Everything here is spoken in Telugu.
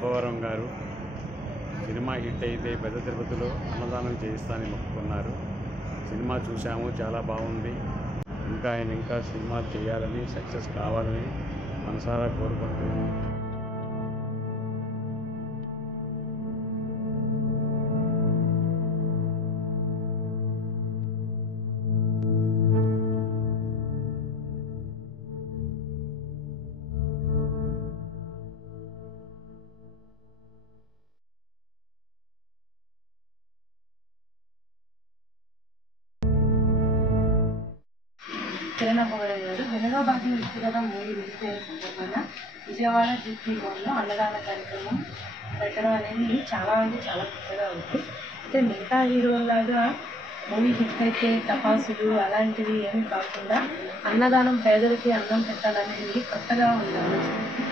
అబ్బవరం గారు సినిమా హిట్ అయితే పెద్ద తిరుపతిలో అన్నదానం చేయిస్తానని మొక్కుకున్నారు. సినిమా చూసాము, చాలా బాగుంది. ఆయన ఇంకా సినిమాలు చేయాలని, సక్సెస్ కావాలని మనసారా కోరుకుంటున్నాను. కిరణ్ అబ్బవరం గారు హైదరాబాద్ వ్యక్తిగత మూవీ రిలీజ్ అయిన సందర్భంగా విజయవాడ జీపీ రోడ్లో అన్నదాన కార్యక్రమం పెట్టడం అనేది చాలా కొత్తగా ఉంది. అయితే మిగతా హీరోలాగా మూవీ హిట్ అయితే టపాసులు అలాంటివి ఏమి కాకుండా అన్నదానం, పేదలకి అన్నం పెట్టాలనేది కొత్తగా ఉంది ఆలోచన.